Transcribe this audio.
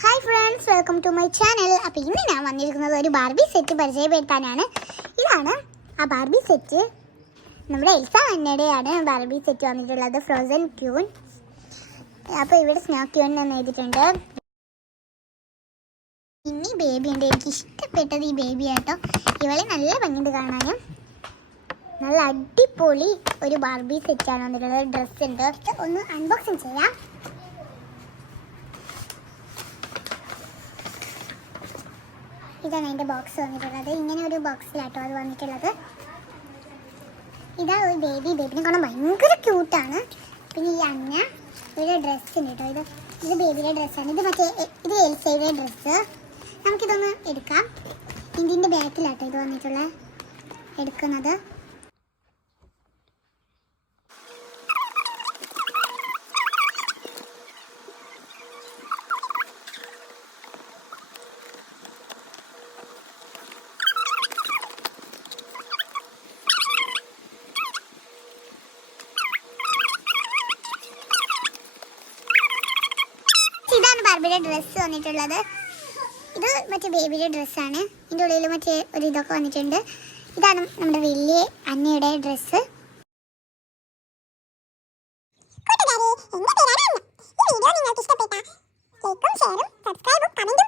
Hi friends, welcome to my channel. അപ്പോൾ ഇന്ന് ഞാൻ വന്നിരിക്കുന്നത് ഒരു ബാർബി സെറ്റ് പരിചയപ്പെടുത്താനാണ്. ഇതാണ് ആ ബാർബി സെറ്റ്. നമ്മുടെ എൽസ അന്നയുടെയാണ് ബാർബി സെറ്റ് വന്നിട്ടുള്ളത്, ഫ്രോസൺ ക്യൂൺ. അപ്പോൾ ഇവിടെ സ്നോ ക്യൂൺ എന്ന് എഴുതിയിട്ടുണ്ട്. ഇനി ബേബി ഉണ്ട്. എനിക്ക് ഇഷ്ടപ്പെട്ടത് ഈ ബേബി ആട്ടോ. ഇവളെ നല്ല ഭംഗിയുണ്ട് കാണാനും. നല്ല അടിപൊളി ഒരു ബാർബി സെറ്റാണ് വന്നിട്ടുള്ളത്. ഡ്രസ്സ് ഉണ്ട്. ഒന്ന് അൺബോക്സിങ് ചെയ്യാം. ഇതാണ് അതിൻ്റെ ബോക്സ് വന്നിട്ടുള്ളത്. ഇങ്ങനെ ഒരു ബോക്സിലാട്ടോ അത് വന്നിട്ടുള്ളത്. ഇതാ ഒരു ബേബിനെ കാണാൻ ഭയങ്കര ക്യൂട്ടാണ്. പിന്നെ ഈ അന്ന ഒരു ഡ്രസ്സ് ഉണ്ട് കേട്ടോ. ഇത് ബേബിയുടെ ഡ്രസ്സാണ്. ഇത് എൽസയുടെ ഡ്രസ്സ്. നമുക്കിതൊന്ന് എടുക്കാം. ഇതിൻ്റെ ബാക്കിലാട്ടോ ഇത് വന്നിട്ടുള്ള എടുക്കുന്നത്. ഇതാണ് ബാർബിയുടെ ഡ്രസ്സ് വന്നിട്ടുള്ളത്. ഇത് മറ്റേ ബേബിയുടെ ഡ്രസ്സാണ്. ഇതിൻ്റെ ഉള്ളിൽ മറ്റേ ഒരു ഇതൊക്കെ വന്നിട്ടുണ്ട്. ഇതാണ് നമ്മുടെ വലിയ അന്നയുടെ ഡ്രസ്സ്. ഈ വീഡിയോ നിങ്ങൾക്ക് ഇഷ്ടപ്പെട്ട ലൈക്കും ഷെയറും സബ്സ്ക്രൈബും കമന്റും